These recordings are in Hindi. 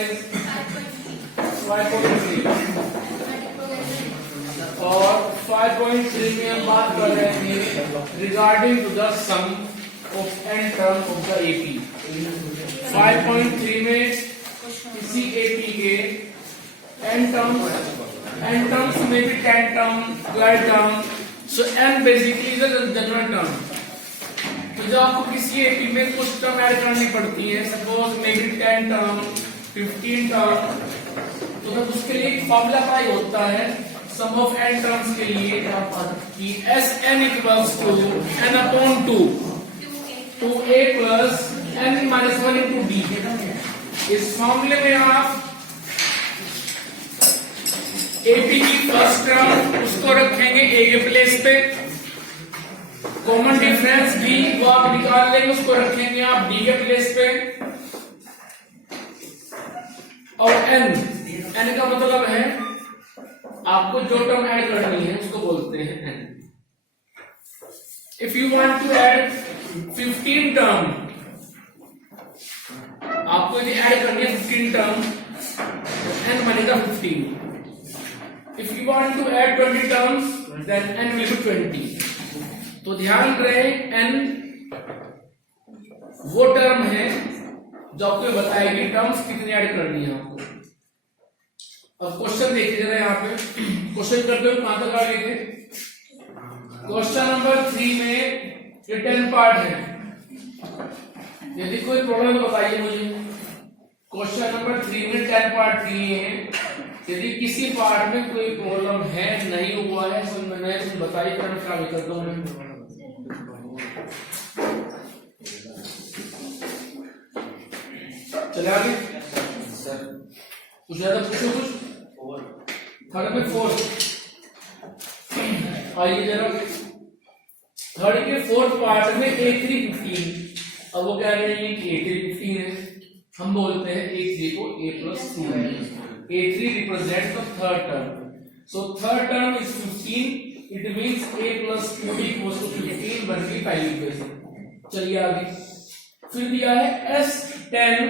इज 5.3 और 5.3 में हम बात कर रहे हैं regarding to the sum of n term of the AP। 5.3 में किसी AP के n टर्म्स में भी 10 term 12 term, so n basically is the general term. तो जब आपको किसी एपी में कुछ टर्म ऐड करनी पड़ती है, suppose may be 10 term 15 term, तो तब उसके लिए एक फॉर्मूला अप्लाई होता है सम ऑफ n टर्म्स के लिए कि Sn equals to n upon 2 2a plus n minus 1 into d। इस फॉर्मूले में आप एपी की फर्स्ट टर्म उसको रखेंगे a के प्लेस पे, कॉमन डिफरेंस b वो आप निकाल लेंगे, उसको रखेंगे आप d के प्लेस पे, और n का मतलब है आपको जो टर्म ऐड करनी है उसको बोलते हैं n। If you want to add 15 term, आपको यदि ऐड करनी है 15 टर्म तो n बनेगा 15। If you want to add 20 terms then n will be 20। तो ध्यान रहे n वो टर्म है जो आपको बताएगी टर्म्स कितनी ऐड करनी है आपको। अब क्वेश्चन देखिए जरा, यहाँ पे क्वेश्चन करते हुए कहां तक आ गए थे। क्वेश्चन नंबर 3 में ये 10 पार्ट है, यदि कोई प्रॉब्लम तो बताइए मुझे। क्वेश्चन नंबर 3 में 10 पार्ट दिए हैं, यदि किसी पार्ट में कोई प्रॉब्लम है, नहीं हुआ है, समझ में नहीं बताइए, फिर मैं क्या करता हूँ। चले आगे सर, कुछ ज्यादा पूछो, कुछ थर्ड में 4 आइए जरा। थर्ड के 4th पार्ट में A3 15। अब वो कह रहे हैं कि A3 15 है, हम बोलते हैं A3 को A प्लस 2 है। A3 represent the third term, so third term is 15, it means A plus 2 equals to 15 बन गई पहली इक्वेशन। चलिए आगे, फिर दिया है S10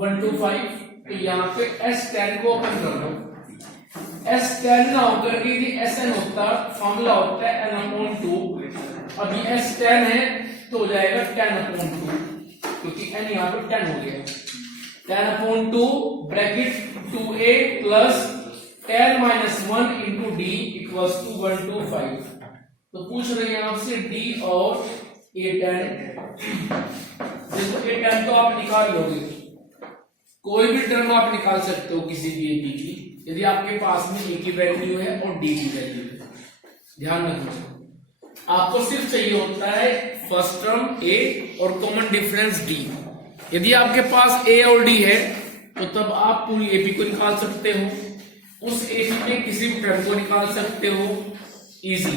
1 to 5, तो यहाँ पे S10 को ओपन कर दो। S10 ना होकर के यदि Sn होता, फॉर्मूला होता है n अपॉन 2, अब ये S10 है तो हो जाएगा 10 अपॉन 2, क्योंकि n यहाँ पे 10 हो गया। 10 upon 2 bracket 2a plus 10 minus 1 into d equals to 1 to 5। तो पूछ रहे हैं आपसे d और a10, देखो a10 तो आप निकाल लोगे, कोई भी टर्म आप निकाल सकते हो किसी भी एपी की, यदि आपके पास में ए की वैल्यू है और डी की वैल्यू है। ध्यान रखना, आपको सिर्फ चाहिए होता है फर्स्ट टर्म ए और कॉमन डिफरेंस डी। यदि आपके पास ए और डी है तो तब आप पूरी एपी को निकाल सकते हो, उस एपी में किसी भी टर्म को निकाल सकते हो इजी।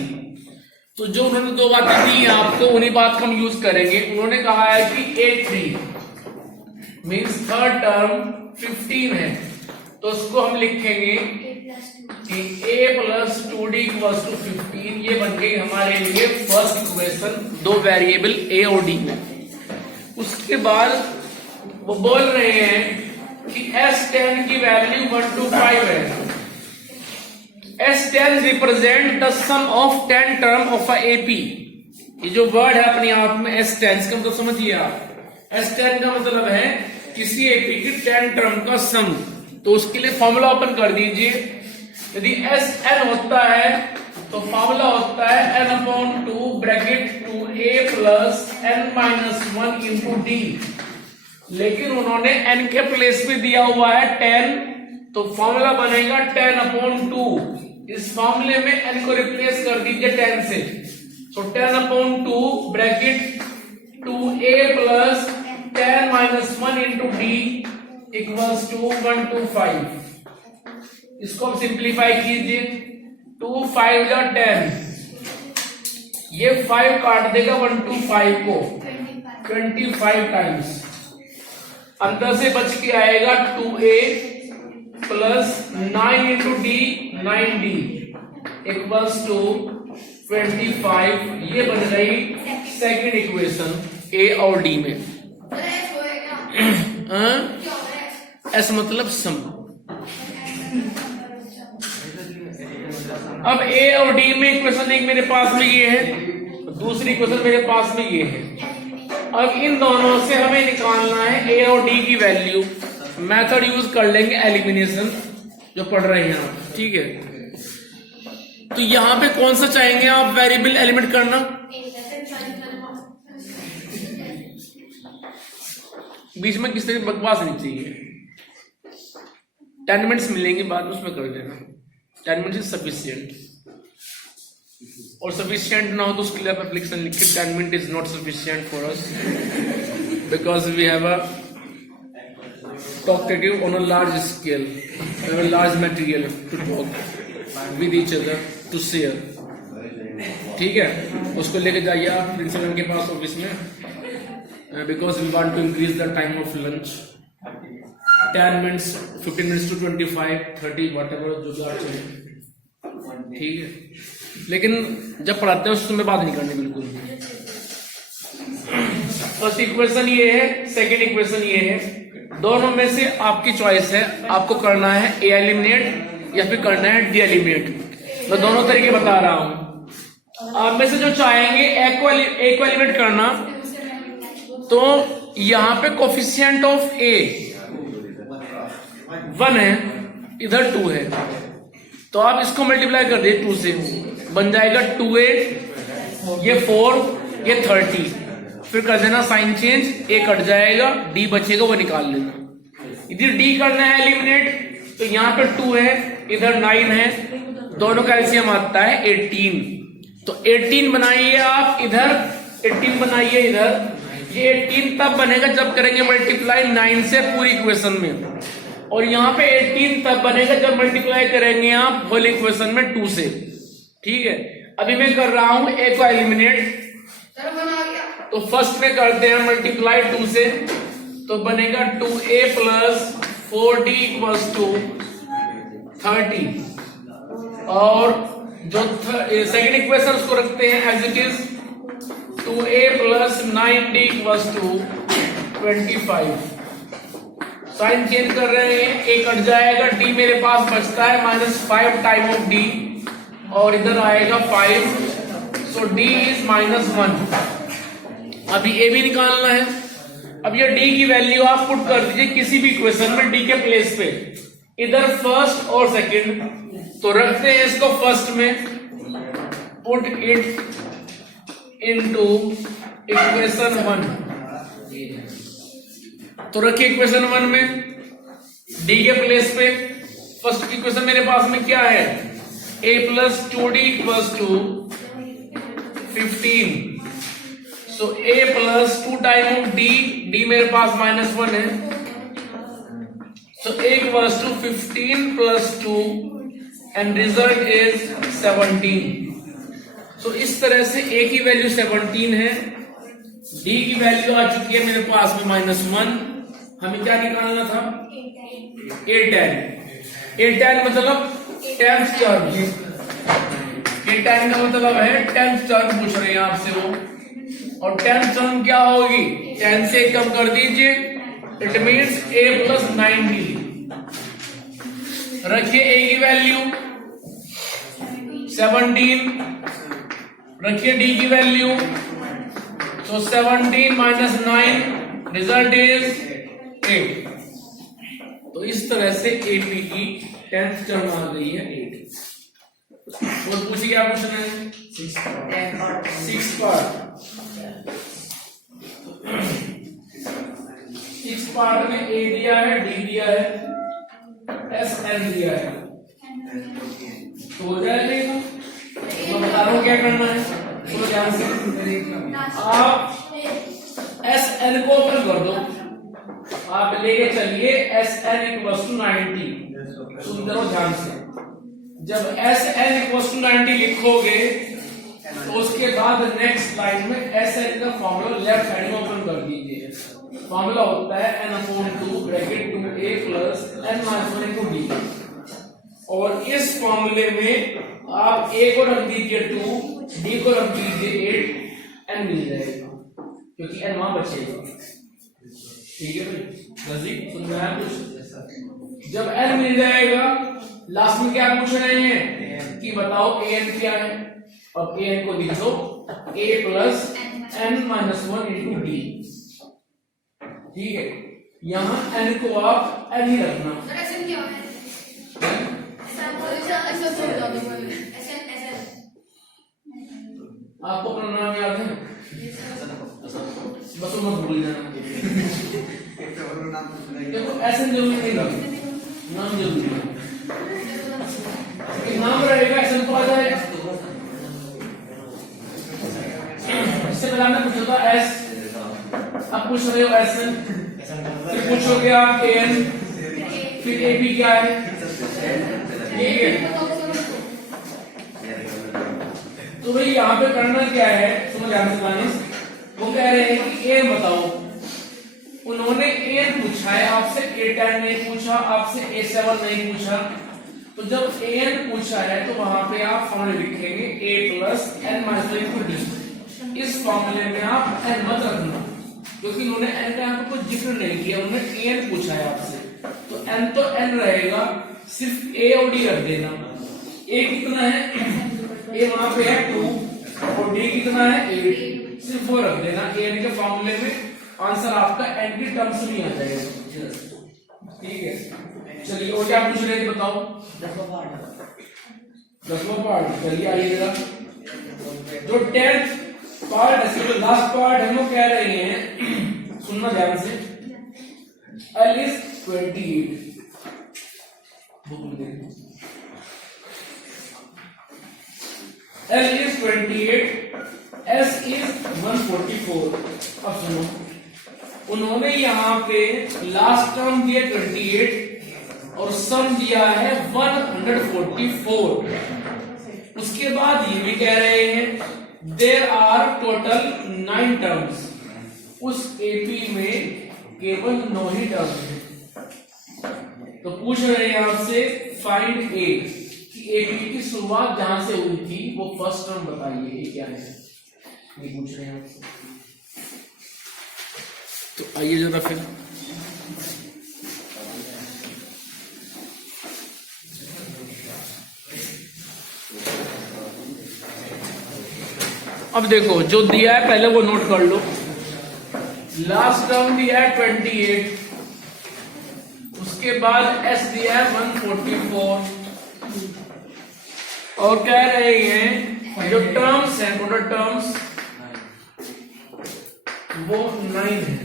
तो जो उन्होंने 2 बातें दी हैं आपको, उन्हीं बात को हम यूज करेंगे। उन्होंने कहा है कि A3 मीन्स थर्ड टर्म 15 है, तो उसको हम लिखेंगे कि a plus 2d equals to 15। ये बन गई हमारे लिए फर्स्ट इक्वेशन, 2 वेरिएबल a और d में। उसके बाद वो बोल रहे हैं कि S10 की वैल्यू 1 to 5 है। S10 represent the sum of 10 term of a AP। ये जो वर्ड है अपने आप में S10, इसका मतलब समझिए आप, S10 का मतलब है किसी एपी की 10 टर्म का सम। तो उसके लिए फॉर्मूला ओपन कर दीजिए। यदि Sn होता है तो फॉर्मूला होता है n upon 2 bracket 2a plus n minus 1 into d। लेकिन उन्होंने n के प्लेस पे दिया हुआ है 10, तो फॉर्मूला बनेगा 10 अपॉन 2। इस फॉर्मूले में n को रिप्लेस कर दीजिए 10 से, तो 10 upon 2 bracket 2a plus 10 minus 1 into d equals to 1 to 5। इसको आप सिंप्लीफाई कीजिए, 2 5 जा 10, ये 5 काट देगा 1 to 5 को 25 टाइम्स। अंदर से बच के आएगा 2a plus 9 into d 9d equals to 25। ये बन गई सेकेंड इक्वेशन ए और डी में। एस मतलब सम। अब ए और डी में इक्वेशन एक मेरे पास में ये है, दूसरी इक्वेशन मेरे पास में ये है। अब इन दोनों से हमें निकालना है ए और डी की वैल्यू। मेथड यूज कर लेंगे एलिमिनेशन जो पढ़ रहे हैं आप, ठीक है। तो यहां पे कौन सा चाहेंगे आप वेरिएबल एलिमेंट करना? बीच में किसी की बकवास नहीं चाहिए। 10 मिनट्स मिलेंगे बाद में, उसमें कर देना। 10 मिनट्स इज सफिशिएंट, और सफिशिएंट ना हो तो उसके लिए आप एप्लीकेशन लिख के 10 minute is not sufficient for us because we have a talkative on a large scale, large material to talk with each other to share, ठीक है। उसको लेके जाइए आप प्रिंसिपल के पास ऑफिस में, because we want to increase the time of lunch 10 minutes 15 minutes to 25 30 whatever जो भी आप चाहिए, ठीक है। लेकिन जब पढ़ाते हैं उसमें बात नहीं करनी बिल्कुल। फर्स्ट इक्वेशन ये है, सेकंड इक्वेशन ये है। दोनों में से आपकी चॉइस है, आपको करना है ए एलिमिनेट या फिर करना है डी एलिमिनेट। मैं दोनों तरीके बता रहा हूं। आप में से जो चाहेंगे ए को एलिमिनेट करना, तो यहां पे कोफिशिएंट ऑफ ए 1 है, इधर 2 है, तो आप इसको मल्टीप्लाई कर दीजिए 2 से, बन जाएगा 2a, ये 4, ये 30। फिर कर देना साइन चेंज, ए कट जाएगा, डी बचेगा, वो निकाल लेना। इधर डी करना है एलिमिनेट, तो यहाँ पे 2 है, इधर 9 है, दोनों का एलसीएम आता है 18। तो 18 बनाइए आप इधर, 18 बनाइए इधर। ये 18 तब बनेगा जब करेंगे मल्टीप्लाई 9 से पूरी इक्वेशन में, और यहाँ पे 18 तब बनेगा जब मल्टीप्लाई करेंगे आप होल इक्वेशन में 2 से, ठीक है। अभी मैं कर रहा हूं ए को एलिमिनेट, तो फर्स्ट में करते हैं मल्टीप्लाई 2 से, तो बनेगा 2a plus 4d equals to 30, और जो सेकेंड इक्वेशन उसको रखते हैं as it is 2a plus 9d equals to 25। Sign change कर रहे हैं, a कट जाएगा, d मेरे पास बचता है -5 टाइम ऑफ d, और इधर आएगा 5, सो d इज -1। अभी a भी निकालना है। अब ये d की वैल्यू आप पुट कर दीजिए किसी भी इक्वेशन में d के प्लेस पे, इधर फर्स्ट और सेकंड। तो रखते हैं इसको फर्स्ट में, पुट इट इनटू इक्वेशन 1। तो रखिए इक्वेशन 1 में d के प्लेस पे। फर्स्ट इक्वेशन मेरे पास में क्या है, a plus 2d equals to 15। So a plus 2 time of d, d मेरे पास -1 है, so a equals to 15 plus 2 and result is 17। So इस तरह से a की वैल्यू 17 है, d की वैल्यू आ चुकी है मेरे पास में -1। हमें क्या निकालना था, a10। a10 मतलब 10th टर्म, a10 का मतलब है 10th टर्म पूछ रहे हैं आपसे वो, और 10th टर्म क्या होगी, 10 से कम कर दीजिए, it means a plus 9d। रखिए a की वैल्यू 17, रखिए d की वैल्यू, तो 17 माइनस 9 रिजल्ट इज 8। तो इस तरह से AP की 10th टर्म आ गई है 8। और पूछिए क्या क्वेश्चन है, 6 पार्ट। 6 पार्ट में A दिया है, D दिया है, SN दिया है, तो हो जाएगा। मैं बता रहा हूं क्या करना है, तो ध्यान से आप SN को ओपन कर दो, आप लेके चलिए SN इक्वल्स टू 90। सुन करो ध्यान से, जब SN इक्वल्स टू 90 लिखोगे तो उसके बाद नेक्स्ट लाइन में SN का फॉर्मूला लेफ्ट साइड में ओपन कर दीजिए। फॉर्मूला होता है n/2 bracket 2a plus n-1 d, और इस फॉर्मूले में आप a को रख दीजिए 2, d को रख दीजिए 8, n मिल जाएगा क्योंकि n वहां बचेगा। ठीक है भाई, नजदीक सुन रहा है कुछ? जब n मिल जाएगा, लास्ट में क्या पूछ रहे हैं कि बताओ an क्या है। अब an को लिख दो a plus n minus 1 into D. ठीक है, यहाँ n को आप n ही रखना। आपको अपना नाम याद है? बस वो मत भूल जाना। देखो ऐसे जरूरी नहीं, नाम जरूरी है। नाम रहेगा ऐसे तो आ जाएगा। इससे पहले हमने पूछा था एस, अब पूछ रहे हो एस एन, फिर पूछोगे आप ए एन, फिर ए बी क्या है। ठीक है, तो भाई यहाँ पे करना क्या है, समझ आने से वो कह रहे हैं कि ए बताओ। उन्होंने ए पूछा है आपसे, A10 नहीं पूछा आपसे, A7 नहीं पूछा। तो जब an पूछा है तो वहां पे आप फॉर्मूले लिखेंगे a plus n minus into D. इस फॉर्मूले में आप n मत रखना, क्योंकि उन्होंने n का यहाँ पे कोई जिक्र नहीं किया, उन्होंने an पूछा है आपसे, तो n तो n रहेगा, सिर्फ a और d रख देना। a कितना है, a वहां पे है 2 और d कितना है 8, सिर्फ वो रख देना। an के फॉर्मूले में आंसर आपका n की टर्म्स में आ जाएगा। ठीक है, चलिए और क्या पूछ रहे थे बताओ। 10वां पार्ट, चलिए आइए जरा। जो 10th पार्ट है, जो लास्ट पार्ट है, वो कह रहे हैं, सुनना ध्यान से। L is 28, L is 28, S is 144। अब सुनो, उन्होंने यहाँ पे लास्ट टर्म दिया 28 और सम दिया है 144। उसके बाद ये भी कह रहे हैं देयर आर टोटल 9 टर्म्स। उस एपी में केवल 9 ही टर्म्स हैं। तो पूछ रहे हैं आपसे फाइंड ए, कि एपी की शुरुआत जहां से हुई थी वो फर्स्ट टर्म बताइए, ये क्या है, ये पूछ रहे हैं आपसे। तो आइए जरा फिर अब देखो, जो दिया है पहले वो नोट कर लो। लास्ट टर्म दिया है 28, उसके बाद एस दिया है 144 और कह रहे हैं जो टर्म्स है, टोटल टर्म्स वो 9 है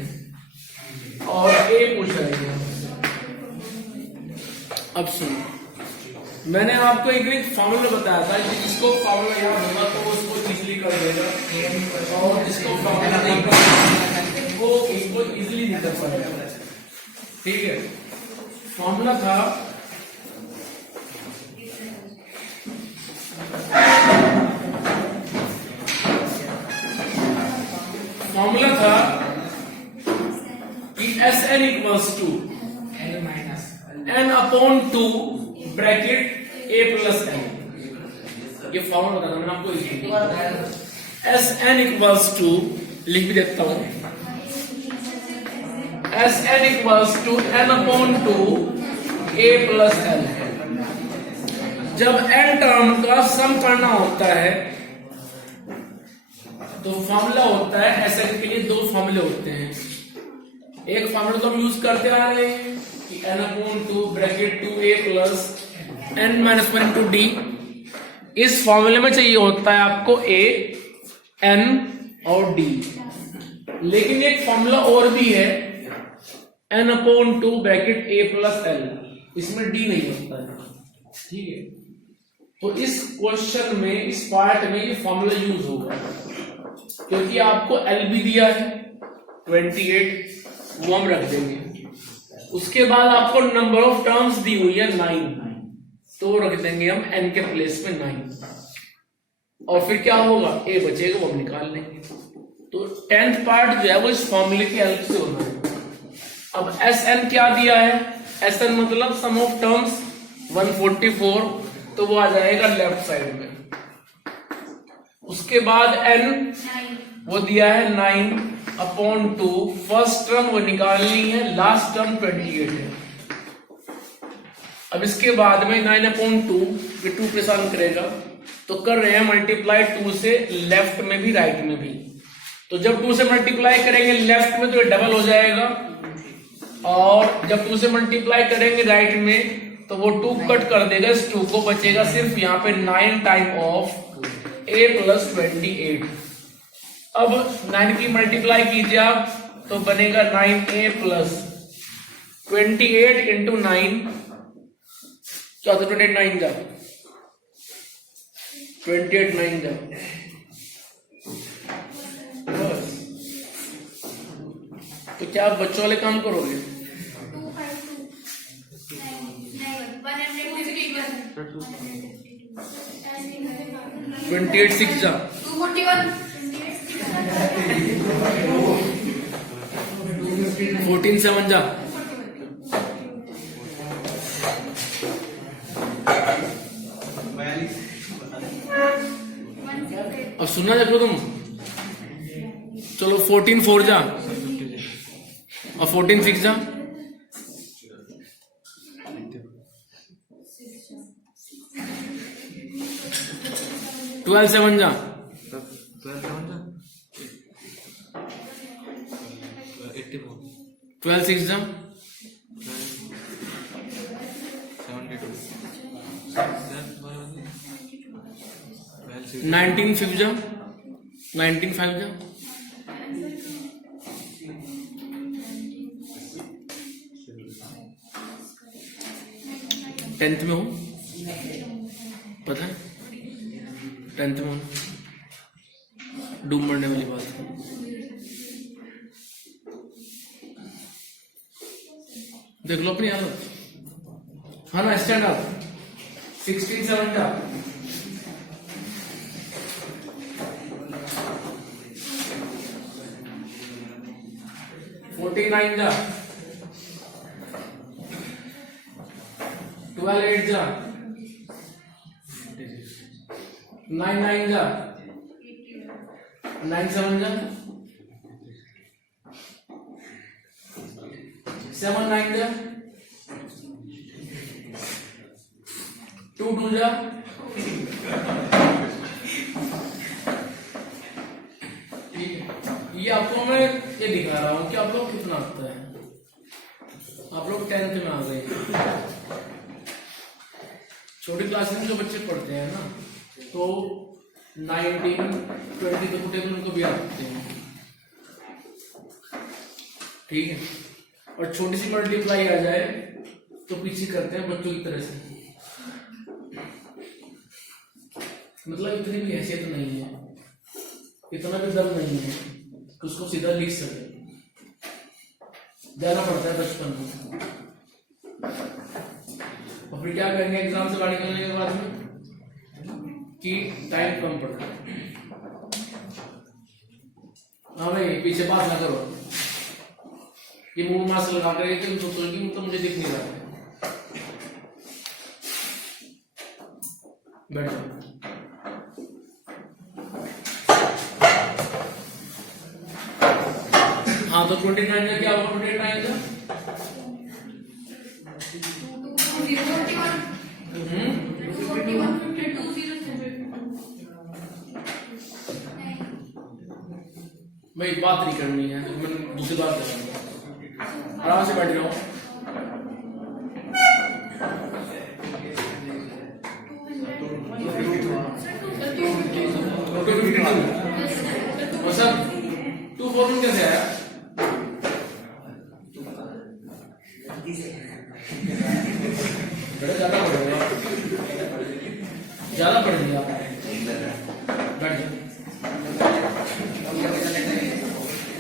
और ए पूछ रहे हैं। अब सुनो, मैंने आपको एक फॉर्मूला बताया था कि जिसको फॉर्मूला याद होगा तो उसको इजीली कर देगा, और जिसको फॉर्मूला नहीं करना वो इसको इजीली नहीं कर पाएगा। ठीक है, फॉर्मूला था कि S N equals to n upon 2 bracket a plus n। ये फॉर्मूला बताता मैंने आपको। एस एन इक्वल्स टू, लिख भी देता हूं, S N equals to n upon 2 a plus n। जब n टर्म का सम करना होता है तो फॉर्मूला होता है, एस एन के लिए 2 फॉर्मूले होते हैं। एक फॉर्मूला तो हम यूज करते आ रहे हैं कि n upon 2 bracket 2a plus n minus 1 into D. इस फॉर्मूले में चाहिए होता है आपको a, n और d। लेकिन एक फॉर्मूला और भी है, n upon 2 bracket a plus l, इसमें d नहीं होता है। ठीक है, तो इस क्वेश्चन में, इस पार्ट में ये फॉर्मूला यूज होगा, क्योंकि आपको l भी दिया है 28, वो हम रख देंगे। उसके बाद आपको नंबर ऑफ टर्म्स दी हुई है 9, तो रख देंगे हम n के प्लेस में 9, और फिर क्या होगा, a बचेगा वो हम निकाल लेंगे। तो 10th पार्ट जो है वो इस फॉर्मूले की हेल्प से होना है। अब Sn क्या दिया है, Sn मतलब सम ऑफ टर्म्स 144, तो वो आ जाएगा लेफ्ट साइड में। उसके बाद n वो दिया है 9 अपॉन 2, फर्स्ट टर्म वो निकालनी है, लास्ट टर्म 28 है, अब इसके बाद में 9/2 ये 2 के साथ करेगा, तो कर रहे हैं मल्टीप्लाई 2 से लेफ्ट में भी राइट में भी। तो जब 2 से मल्टीप्लाई करेंगे लेफ्ट में तो ये डबल हो जाएगा, और जब 2 से मल्टीप्लाई करेंगे राइट में तो वो 2 कट कर देगा, इस 2 को बचेगा सिर्फ यहाँ पे 9 टाइम ऑफ a + 28। अब 9 की मल्टीप्लाई कीजिए आप तो बनेगा 9a + 28 इंटू 9, क्या तो 28 9 जा 28 9 जा बस। तो क्या आप बच्चों वाले काम करोगे? 28 6 जा 14 7 जा 1 अब सुनना देखो तुम, चलो 14 4 जा और 14 6 जा 12 7 जा 12 6 जा 19 5 जा 19 5 जा 10th में हो, पता है 10th में हो, डूब मरने वाली बात है। देख लो अपनी हालत, हाँ ना, स्टैंड अप 16 7 जा 49 जा 12 8 जा 9 9 जा 9 7 जा 7 9 जा 2 2 जा ठीक है। ये आपको मैं ये दिखा रहा हूं कि आप लोग कितना आता है। आप लोग 10th में आ गए, छोटी क्लास में जो बच्चे पढ़ते हैं ना तो 19 20 तक टेबल उनको भी आ सकते हैं, ठीक है। और छोटी सी मल्टीप्लाई आ जाए तो पीछे करते हैं बच्चों की तरह से, मतलब इतनी भी हैसियत नहीं है, इतना भी दम नहीं है कि उसको सीधा लिख सके, जाना पड़ता है बचपन में। और फिर क्या करेंगे एग्जाम से बाहर निकलने के बाद में कि टाइम कम पड़ता है। हाँ भाई पीछे बात ना करो, ये मुंह मास्क लगा कर तुम सोचोगे तो मुझे दिख नहीं रहा है, बैठ जाओ। हाँ तो 29 का क्या होगा? 29 का भाई बात नहीं करनी है, तो मैं दूसरी बात करूंगा, आराम से बैठ जाओ। सर 2 कैसे आया? ज्यादा पड़ गया, बैठ जाओ।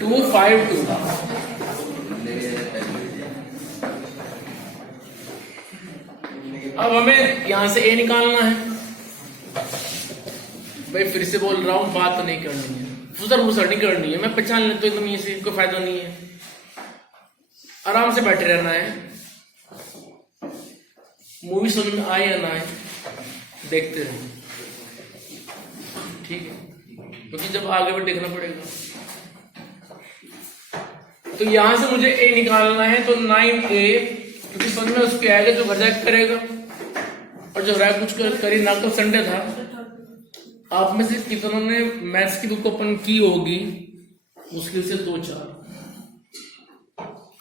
2 5 2 अब हमें यहां से ए निकालना है। भाई फिर से बोल रहा हूं, बात नहीं करनी है, फुसर नहीं करनी है, मैं पहचान लेता हूं एकदम, से कोई फायदा नहीं है, आराम से बैठे रहना है। मूवी समझ में आए या ना आए देखते रहे, ठीक है, क्योंकि जब आगे भी देखना पड़ेगा। तो यहां से मुझे ए निकालना है, तो 9a क्योंकि समझ में उसके आएगा जो घर जाकर करेगा, और जो राय कुछ करी ना। तो संडे था, आप में से कितनों ने मैथ्स की बुक ओपन की होगी? मुश्किल से 2-4।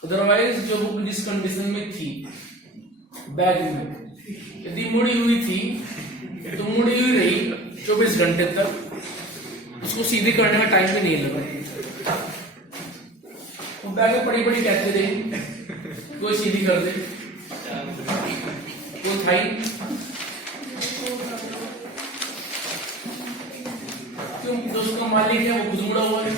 अदरवाइज जो बुक जिस कंडीशन में थी बैग में, यदि मुड़ी हुई थी तो मुड़ी हुई रही 24 घंटे तक, उसको सीधी करने में टाइम भी नहीं लगा। वो बैग में पड़ी पड़ी कहते थे कोई सीधी कर दे, वो था ही क्यों? जो उसका मालिक है वो खुद मुड़ा हुआ है।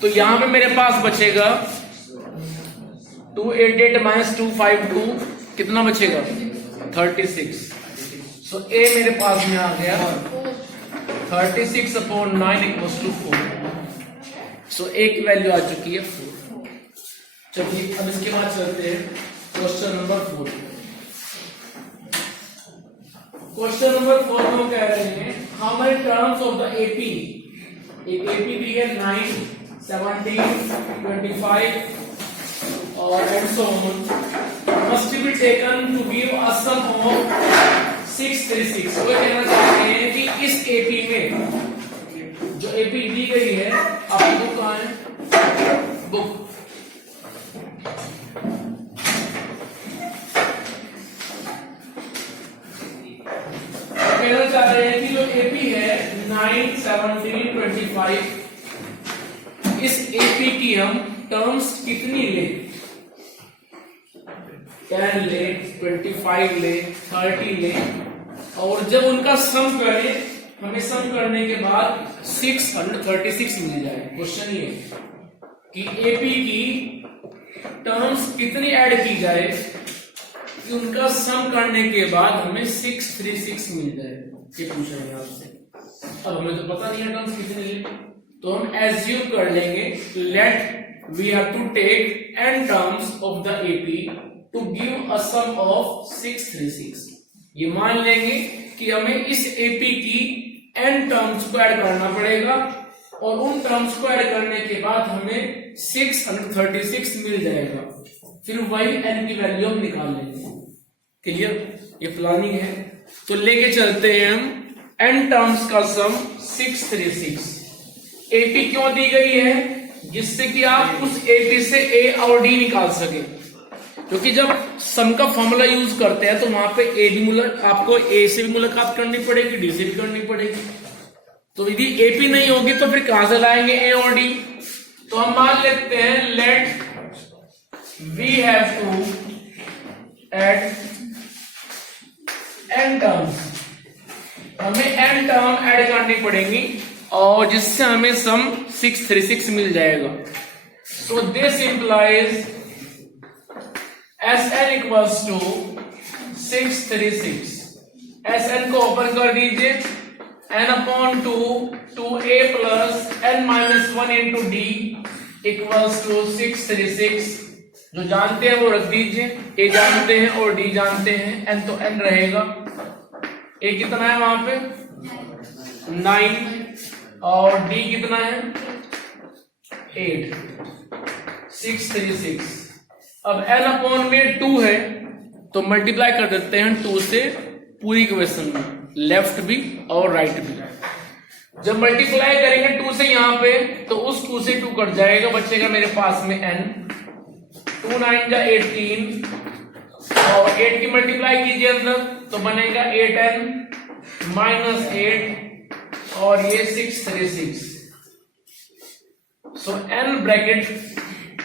तो यहां पे मेरे पास बचेगा 288 माइनस 252, कितना बचेगा? 36। सो ए मेरे पास में आ गया 36/9 इक्वल्स टू 4। सो ए की वैल्यू आ चुकी है 4। चलिए अब इसके बाद चलते हैं क्वेश्चन नंबर 4। क्वेश्चन नंबर 4 में हम कह रहे हैं how many terms of the AP, एक एपी दी है 9, 17, 25 और and so on must be taken to give a sum of 636। वो कहना चाहते हैं कि इस एपी में जो एपी दी गई है, आपकी बुक कहाँ है? बुक कहना चाह रहे हैं कि जो एपी है 9, 17, 25, इस एपी की हम टर्म्स कितनी ले? 10 ले, 25 ले, 30 ले, और जब उनका सम करें, हमें सम करने के बाद 636 मिल जाए। क्वेश्चन ये कि एपी की टर्म्स कितनी ऐड की जाए कि उनका सम करने के बाद हमें 636 मिल जाए, ये पूछ रहे हैं आपसे। अब हमें तो पता नहीं है टर्म्स कितनी है, तो हम एज्यूम कर लेंगे let we have to take n terms of the AP to give a sum of 636। ये मान लेंगे कि हमें इस एपी की n टर्म्स को ऐड करना पड़ेगा, और उन टर्म्स को ऐड करने के बाद हमें 636 मिल जाएगा। फिर वही n की वैल्यू हम निकाल लेंगे। क्लियर? ये प्लानिंग है। तो लेके चलते हैं हम n टर्म्स का सम 636। एपी क्यों दी गई है? जिससे कि आप उस एपी से ए और डी निकाल सके, क्योंकि जब सम का फॉर्मूला यूज करते हैं तो वहां पे ए डी आपको ए से भी मुलाकात करनी पड़ेगी, डी से भी करनी पड़ेगी। तो यदि एपी नहीं होगी तो फिर कहां से लाएंगे ए और डी? तो हम मान लेते हैं let we have to add n terms, हमें n टर्म ऐड करनी पड़ेंगी और जिससे हमें सम 636 मिल जाएगा। So this implies Sn equals to 636। Sn को ओपन कर दीजिए, n/2 2a plus n-1 into d equals to 636। जो जानते हैं वो रख दीजिए, a जानते हैं और d जानते हैं, n तो n रहेगा। a कितना है वहां पे? 9, और d कितना है? 8। 636। अब n/2 है तो मल्टीप्लाई कर देते हैं 2 से पूरी इक्वेशन में, लेफ्ट भी और राइट भी। जब मल्टीप्लाई करेंगे 2 से यहां पे तो उस 2 से 2 कट जाएगा, बचेगा मेरे पास में n। 2 9 जा 18, और 8 की मल्टीप्लाई कीजिए अंदर तो बनेगा 8n माइनस 8, और ये 636। सो n bracket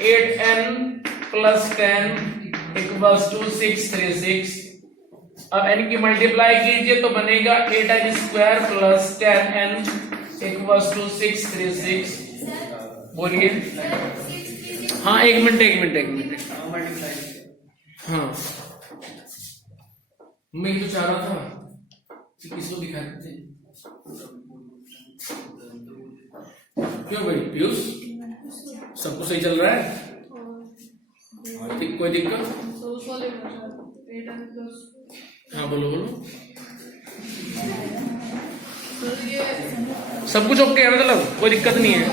8n plus 10 equals to 636। अब n की मल्टीप्लाई कीजिए तो बनेगा 8n square plus 10n equals to 636। बोलिए। हाँ एक मिनट। हाँ मैं तो चाह रहा था कि किसको दिखाते थे। क्यों भाई पीयूष, सब कुछ सही चल रहा है? कोई दिक्कत? हाँ बोलो बोलो। सब कुछ ओके है मतलब कोई दिक्कत नहीं है।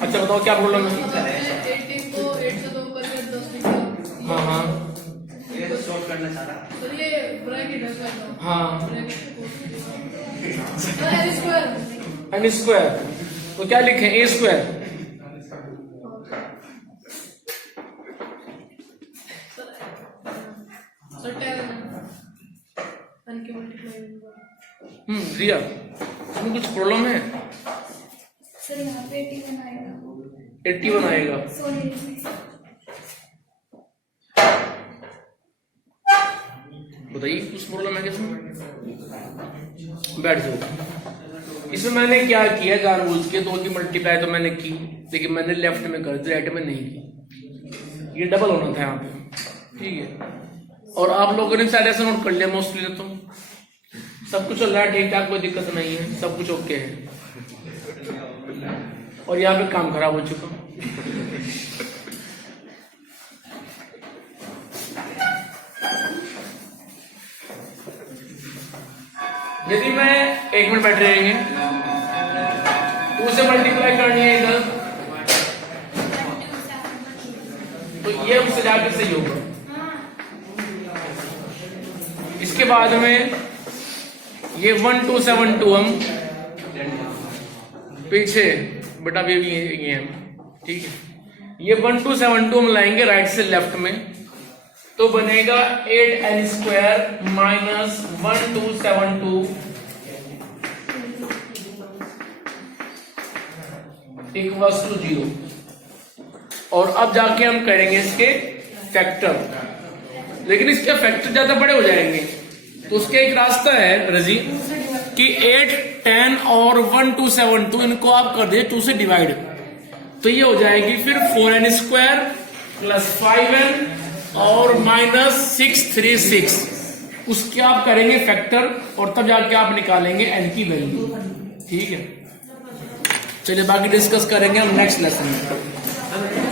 अच्छा बताओ क्या प्रॉब्लम है। हाँ हाँ हाँ एन स्क्वायर तो क्या लिखें ए स्क्वायर। रिया इसमें कुछ प्रॉब्लम है सर यहाँ पे 81 आएगा। 81 आएगा। बताइए कुछ प्रॉब्लम है क्या इसमें। बैठ जाओ। इसमें मैंने क्या किया जानबूझ के 2 की मल्टीप्लाई तो मैंने की लेकिन मैंने लेफ्ट में कर दी राइट में नहीं की। ये डबल होना था यहाँ पे ठीक है। और आप लोगों ने शायद ऐसा नोट कर लिया मोस्टली तो सब कुछ चल रहा है ठीक ठाक कोई दिक्कत नहीं है सब कुछ ओके है। और यहाँ पे काम खराब हो चुका। यदि मैं 1 मिनट बैठ रहेंगे 2 से मल्टीप्लाई करनी है इधर तो ये उससे जाके सही होगा। इसके बाद में ये 1272 हम पीछे बटा भी ये हम ठीक है। ये 1272 हम लाएंगे राइट से लेफ्ट में तो बनेगा 8n square minus 1272 equals to 0। और अब जाके हम करेंगे इसके फैक्टर लेकिन इसके फैक्टर ज्यादा बड़े हो जाएंगे तो उसका एक रास्ता है रजी कि 8, 10 और 1272 इनको आप कर दे 2 से डिवाइड तो ये हो जाएगी फिर 4n स्क्वायर प्लस 5n और माइनस 636 उसके आप करेंगे फैक्टर और तब जाके आप निकालेंगे n की वैल्यू ठीक है। चलिए बाकी डिस्कस करेंगे हम नेक्स्ट लेसन में।